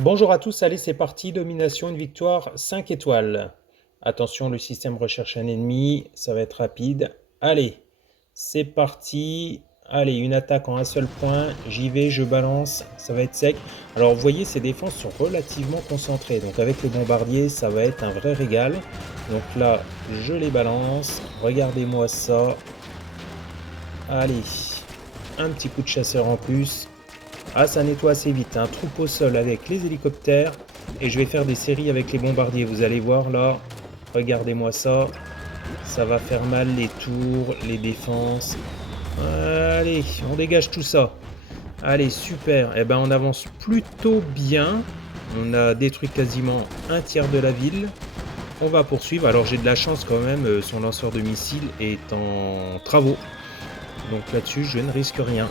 Bonjour à tous, allez c'est parti, domination, une victoire, 5 étoiles. Attention, le système recherche un ennemi, ça va être rapide. Allez, c'est parti. Allez, une attaque en un seul point, j'y vais, je balance, ça va être sec. Alors vous voyez, ces défenses sont relativement concentrées, donc avec le bombardier, ça va être un vrai régal. Donc là, je les balance, regardez-moi ça. Allez, un petit coup de chasseur en plus. Ah, ça nettoie assez vite, un troupeau sol avec les hélicoptères. Et je vais faire des séries avec les bombardiers. Vous allez voir là, regardez-moi ça. Ça va faire mal les tours, les défenses. Allez, on dégage tout ça. Allez, super. Eh ben, on avance plutôt bien. On a détruit quasiment un tiers de la ville. On va poursuivre. Alors, j'ai de la chance quand même. Son lanceur de missiles est en travaux. Donc là-dessus, je ne risque rien.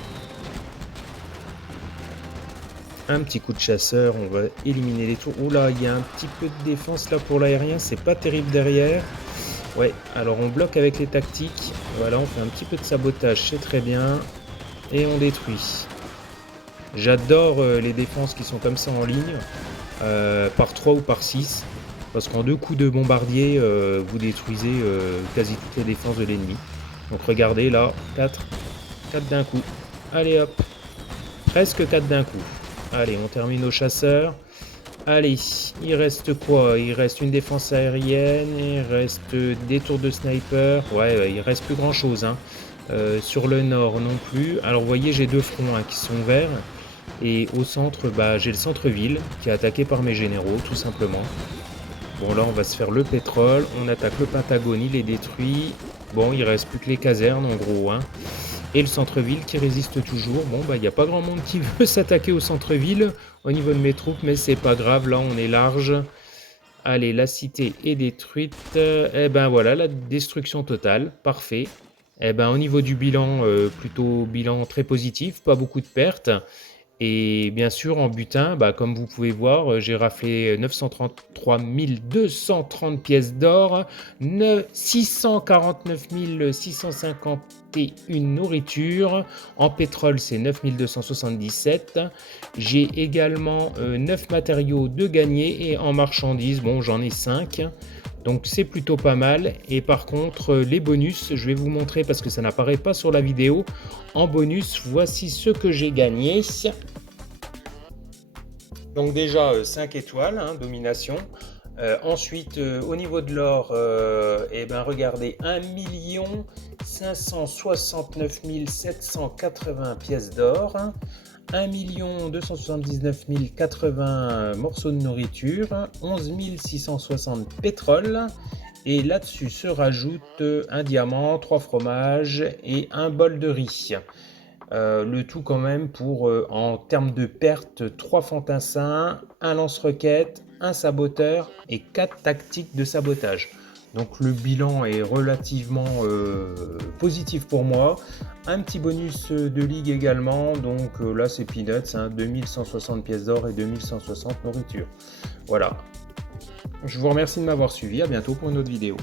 Un petit coup de chasseur, on va éliminer les tours. Oula, il y a un petit peu de défense là pour l'aérien, c'est pas terrible derrière. Ouais, alors on bloque avec les tactiques. Voilà, on fait un petit peu de sabotage, c'est très bien. Et on détruit. J'adore les défenses qui sont comme ça en ligne, par 3 ou par 6. Parce qu'en 2 coups de bombardier, vous détruisez quasi toutes les défenses de l'ennemi. Donc regardez là, 4 d'un coup. Allez hop, presque 4 d'un coup. Allez, on termine au chasseur. Allez, il reste quoi? Il reste une défense aérienne, il reste des tours de sniper. Ouais, il reste plus grand chose, hein. Sur le nord non plus. Alors vous voyez, j'ai deux fronts hein, qui sont verts. Et au centre, bah, j'ai le centre-ville qui est attaqué par mes généraux, tout simplement. Bon, là, on va se faire le pétrole. On attaque le Pentagone, il est détruit. Bon, il reste plus que les casernes, en gros, hein. Et le centre-ville qui résiste toujours. Bon, bah, il n'y a pas grand monde qui veut s'attaquer au centre-ville au niveau de mes troupes, mais c'est pas grave, là, on est large. Allez, la cité est détruite. Eh ben voilà, la destruction totale. Parfait. Eh ben, au niveau du bilan, plutôt bilan très positif, pas beaucoup de pertes. Et bien sûr, en butin, bah, comme vous pouvez voir, j'ai raflé 933 230 pièces d'or, 649 651 nourritures. En pétrole, c'est 9 277. J'ai également 9 matériaux de gagner et en marchandises, bon, j'en ai 5. Donc c'est plutôt pas mal. Et par contre, les bonus, je vais vous montrer parce que ça n'apparaît pas sur la vidéo. En bonus, voici ce que j'ai gagné. Donc déjà 5 étoiles, hein, domination. Ensuite, au niveau de l'or, eh ben, regardez, 1 569 780 pièces d'or, 1 279 080 morceaux de nourriture, 11 660 pétrole. Et là-dessus se rajoute un diamant, 3 fromages et un bol de riz. Le tout quand même pour, en termes de pertes, 3 fantassins, un lance-roquette, un saboteur et 4 tactiques de sabotage. Donc le bilan est relativement positif pour moi. Un petit bonus de ligue également, donc là c'est peanuts, hein, 2160 pièces d'or et 2160 nourriture. Voilà. Je vous remercie de m'avoir suivi, à bientôt pour une autre vidéo.